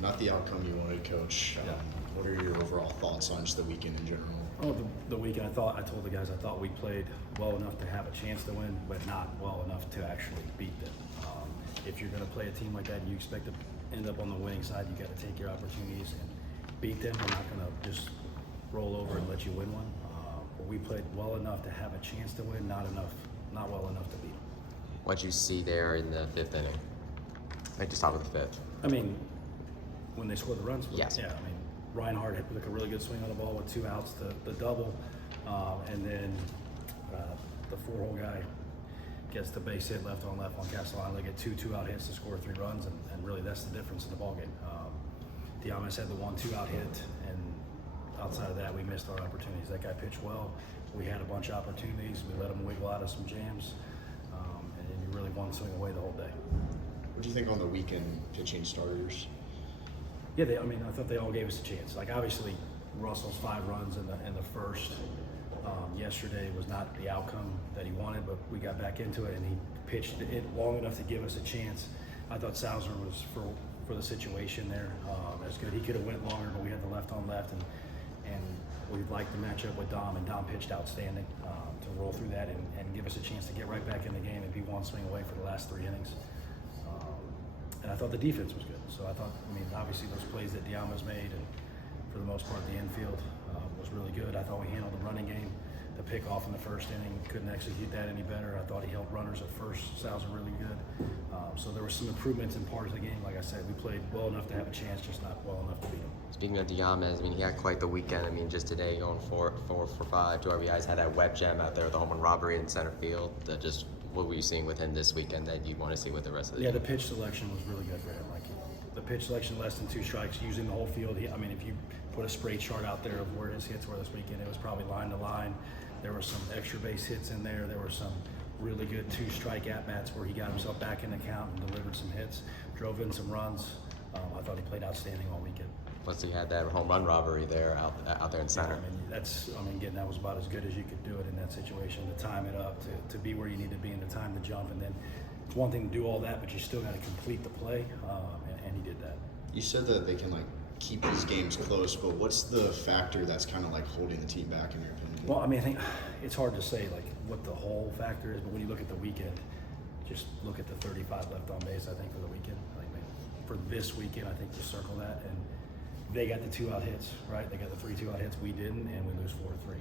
not the outcome you wanted, Coach. What are your overall thoughts on just the weekend in general? Oh, the weekend, I told the guys I thought we played well enough to have a chance to win, but not well enough to actually beat them. If you're going to play a team like that and you expect to end up on the winning side, you got to take your opportunities and beat them. We're not going to just roll over and let you win one. But we played well enough to have a chance to win, not well enough to beat them. What'd you see there in the fifth inning? Like, just start with the fifth. I mean, when they scored the runs, yes. Yeah. I mean, Reinhardt hit like a really good swing on the ball with 2 outs, the double, and then the 4-hole guy gets the base hit left on Castellano. They get 2 2-out hits to score 3 runs, and really that's the difference in the ballgame. Diamas had the 1 2-out hit, and outside of that, we missed our opportunities. That guy pitched well. We had a bunch of opportunities. We let him wiggle out of some jams, and he really won swing away the whole day. What do you think on the weekend pitching starters? Yeah, I thought they all gave us a chance. Like, obviously, Russell's 5 runs in the first yesterday was not the outcome that he wanted, but we got back into it, and he pitched it long enough to give us a chance. I thought Sauser was, for the situation there, as good. He could have went longer, but we had the left on left, and we liked the matchup with Dom, and Dom pitched outstanding to roll through that and give us a chance to get right back in the game and be 1 swing away for the last 3 innings. And I thought the defense was good. So obviously those plays that Diamas made, and for the most part the infield was really good. I thought we handled the running game. The pick off in the first inning, couldn't execute that any better. I thought he held runners at first. Sal's are really good. So there were some improvements in parts of the game. Like I said, we played well enough to have a chance, just not well enough to beat him. Speaking of Diamas, he had quite the weekend. Just today going 4 for 5. 2 RBIs, had that web gem out there, the home run robbery in center field. What were you seeing with him this weekend that you'd want to see with the rest of the game? team? The pitch selection was really good for him. Like, the pitch selection, less than 2 strikes, using the whole field. If you put a spray chart out there of where his hits were this weekend, it was probably line to line. There were some extra base hits in there. There were some really good 2-strike at-bats where he got himself back in the count and delivered some hits, drove in some runs. I thought he played outstanding all weekend. Plus, he had that home run robbery there out there in center. Yeah, again, that was about as good as you could do it in that situation, to time it up, to be where you need to be, and the time to jump. And then it's one thing to do all that, but you still got to complete the play, and he did that. You said that they can keep these games close, but what's the factor that's kind of holding the team back in your opinion? Well, I think it's hard to say what the whole factor is, but when you look at the weekend, just look at the 35 left on base. I think for the weekend, for this weekend, I think just circle that. And they got the 2-out hits, right? They got the 3 2-out hits. We didn't, and we lose 4-3.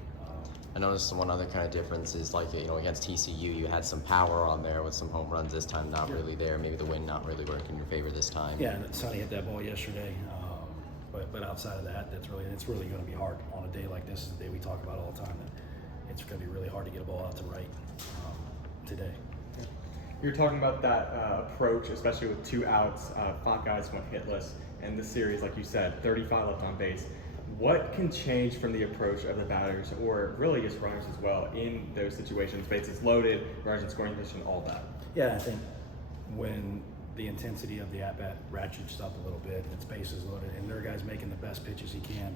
I noticed one other kind of difference is against TCU, you had some power on there with some home runs. This time, not really there. Maybe the wind not really working in your favor this time. Yeah, and Sonny hit that ball yesterday. But outside of that, it's really going to be hard on a day like this. Is the day we talk about all the time. That it's going to be really hard to get a ball out to right today. You're talking about that approach, especially with 2 outs, 5 guys went hitless, and this series, like you said, 35 left on base. What can change from the approach of the batters, or really just runners as well, in those situations? Bases loaded, runners in scoring position, all that. Yeah, I think when the intensity of the at-bat ratchets up a little bit, it's bases loaded, and their guy's making the best pitches he can,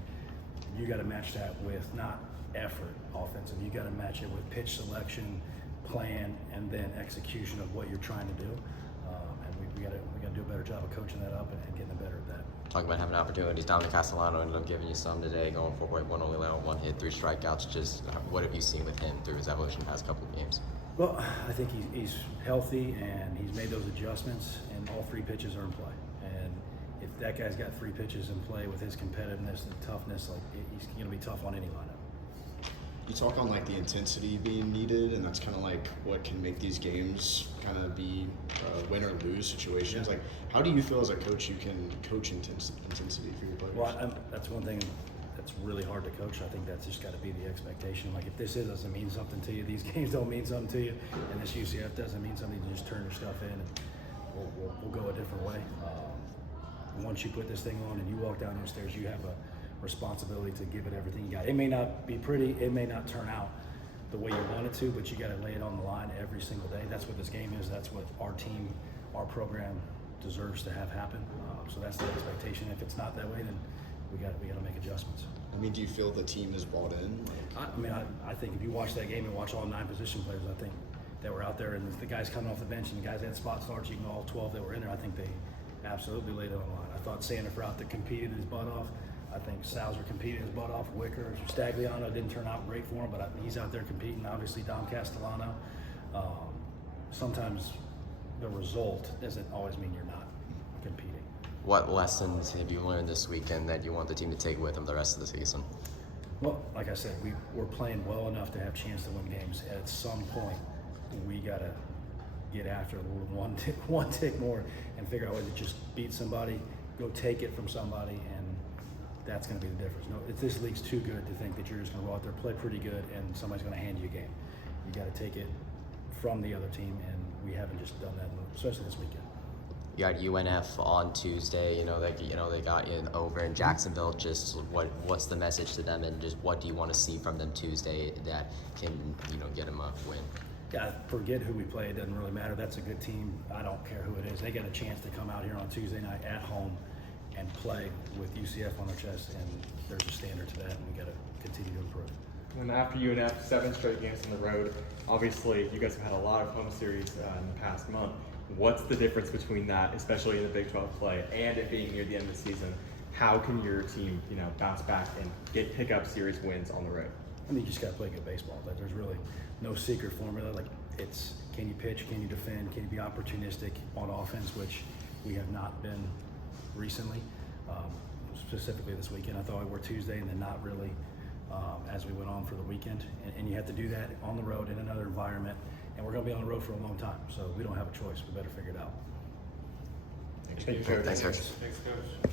you got to match that with not effort offensive. You got to match it with pitch selection, plan, and then execution of what you're trying to do. And we got to do a better job of coaching that up and getting better at that. Talking about having opportunities, Dominic Castellano ended up giving you some today, going 4.1, only allowing 1 hit, 3 strikeouts. Just what have you seen with him through his evolution the past couple of games? Well, I think he's healthy, and he's made those adjustments, and all 3 pitches are in play. And if that guy's got 3 pitches in play with his competitiveness and toughness, he's going to be tough on any lineup. You talk on the intensity being needed, and that's kind of what can make these games kind of be win or lose situations. Yeah. How do you feel as a coach you can coach intensity for your players? Well, that's one thing that's really hard to coach. I think that's just got to be the expectation. If this doesn't mean something to you, these games don't mean something to you, and this UCF doesn't mean something, you just turn your stuff in, and we'll go a different way. Once you put this thing on and you walk down those stairs, you have a responsibility to give it everything you got. It may not be pretty, it may not turn out the way you want it to, but you got to lay it on the line every single day. That's what this game is. That's what our team, our program deserves to have happen. So that's the expectation. If it's not that way, then we got to make adjustments. Do you feel the team is bought in? I think if you watch that game and watch all 9 position players, I think that were out there, and the guys coming off the bench and the guys that had spot starts, all 12 that were in there, I think absolutely laid it on the line. I thought Sandifer out there competed his butt off. I think Salzer competed his butt off. Wicker, Stagliano didn't turn out great for him, but he's out there competing. Obviously, Dom Castellano. Sometimes the result doesn't always mean you're not competing. What lessons have you learned this weekend that you want the team to take with them the rest of the season? Well, like I said, we're playing well enough to have a chance to win games. At some point, we got to get after a little one tick more and figure out a way to just beat somebody, go take it from somebody, and that's going to be the difference. No, this league's too good to think that you're just going to go out there, play pretty good, and somebody's going to hand you a game. You got to take it from the other team, and we haven't just done that, especially this weekend. You got UNF on Tuesday. They got in over in Jacksonville. Just what's the message to them, and just what do you want to see from them Tuesday that can get them a win? Yeah, forget who we play. It doesn't really matter. That's a good team. I don't care who it is. They got a chance to come out here on Tuesday night at home and play with UCF on their chest, and there's a standard to that, and we got to continue to improve. And after UNF, 7 straight games on the road. Obviously, you guys have had a lot of home series in the past month. What's the difference between that, especially in the Big 12 play, and it being near the end of the season? How can your team, bounce back and pick up series wins on the road? I mean, you just got to play good baseball. But there's really no secret formula. Like, it's can you pitch, can you defend, can you be opportunistic on offense, which we have not been recently. Specifically this weekend, I thought we were Tuesday, and then not really as we went on for the weekend. And you have to do that on the road in another environment. And we're going to be on the road for a long time, so we don't have a choice. We better figure it out. Thank you, Coach. Thanks, Coach. Thanks, Coach.